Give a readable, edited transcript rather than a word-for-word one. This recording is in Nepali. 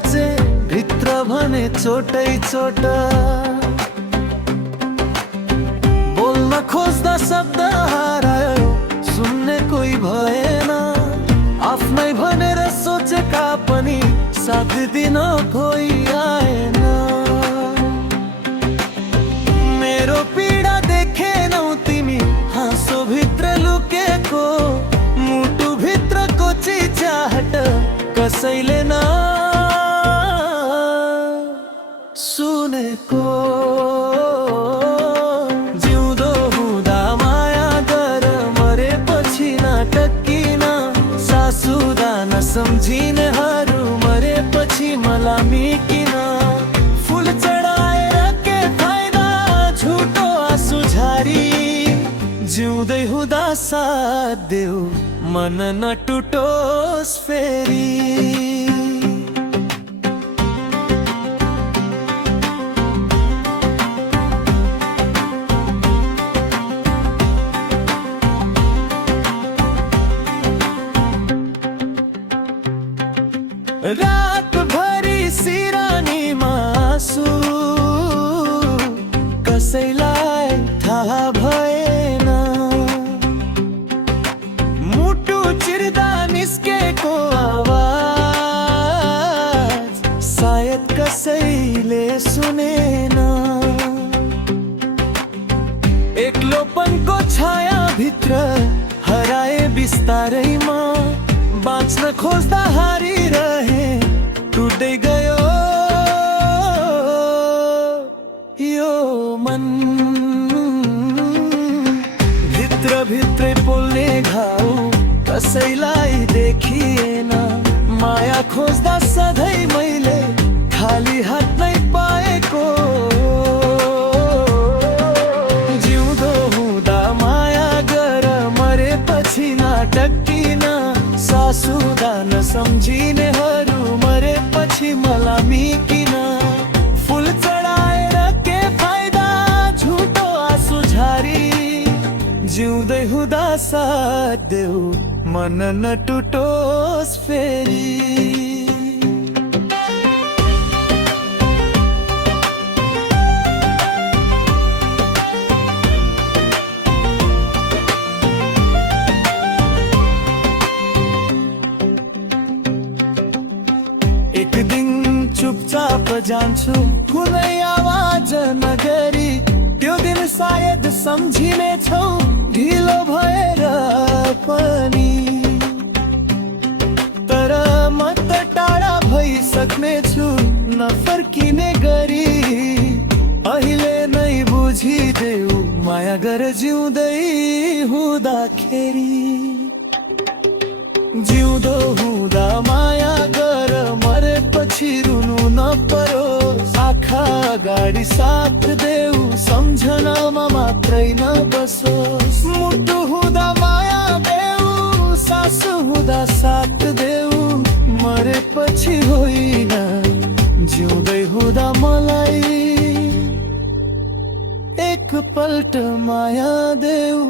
वाचे भित्र भने चोटै चोट बोल्न खोज्दा शब्द हरायो सुन्ने कोही भएन आफ्नै भनेर सोचेका पनि साथ दिन कोही आएन मेरो पीडा देखेनौ तिमी हाँसो भित्र लुकेको मुटु भित्रको चिच्याहट कसैले न सुनेको जिउँदो हुँदा माया गर मरेपछि नाटक किन सासुदा नसम्झिनेहरू मरेपछि मलामी किन फुल चढाएर के फाइदा झुटो आँसु झारी जिउँदै हुँदा साथ देऊ मन नटुटोस् फेरि रातभरि सिरानीमा आँसु कसैलाई थाहा भएन मुटु चिर्दा निस्केको आवाज सायद कसैले सुनेन एक्लोपनको छाया भित्र हराए बिस्तारैमा बाँच्न खोज्दा हारिरहे टुट्दै गयो यो मन भित्र भित्रै पोल्ने घाउ कसैलाई देखिएन माया खोज्दा सधैँ मैले खाली हात नै पाएको जिउँदो हुँदा माया गर मरेपछि नाटक किन सासुदा नसम्झिनेहरू मरेपछि मलामी किन फुल चढाएर के फाइदा झुटो आँसु झारी जिउँदै हुँदा साथ देऊ मन नटुटोस् फेरि एक दिन चुपचाप जान्छु कुनै आवाज नगरी त्यो दिन सायद सम्झिने छौ ढिलो भएर पनि तर म त टाढा भइसक्ने छु नफर्किने गरी अहिले नै बुझिदेऊ माया गर जिउँदै हुँदाखेरि जिउँदो हुँदा माया गर मरेपछि रुनु नपरोस् आँखा अगाडि साथ देऊ सम्झनामा मात्रै नबसोस् मुटु हुँदा माया देऊ सासु हुँदा साथ देऊ मरेपछि होइन जिउँदै हुँदा मलाई एकपल्ट माया देऊ